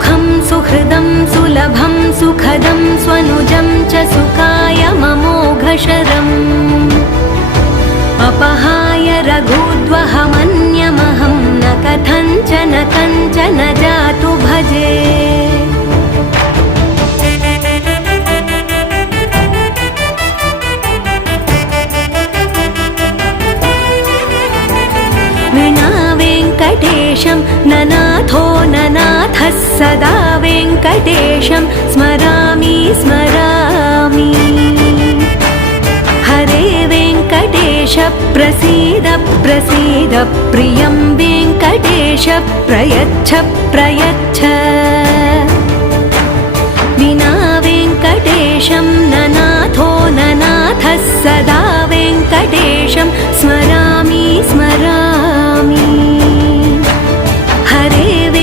सुखं सुहृदं सुलभं सुखदं स्वनुजं च सुखाय ममोघशरम् अपहाय रघुद्वहमन्यमहं न कथञ्चन कञ्चन जातु भजे विना वेङ्कटेशं ननाथो ननाथः सदा वेङ्कटेशं स्मरामि स्मरामि हरे वेङ्कटेश प्रसीद प्रसीद प्रियं वेङ्कटेश प्रयच्छ प्रयच्छ विना वेङ्कटेशं ननाथो ननाथः सदा वेङ्कटेशं स्मरामि स्मरामि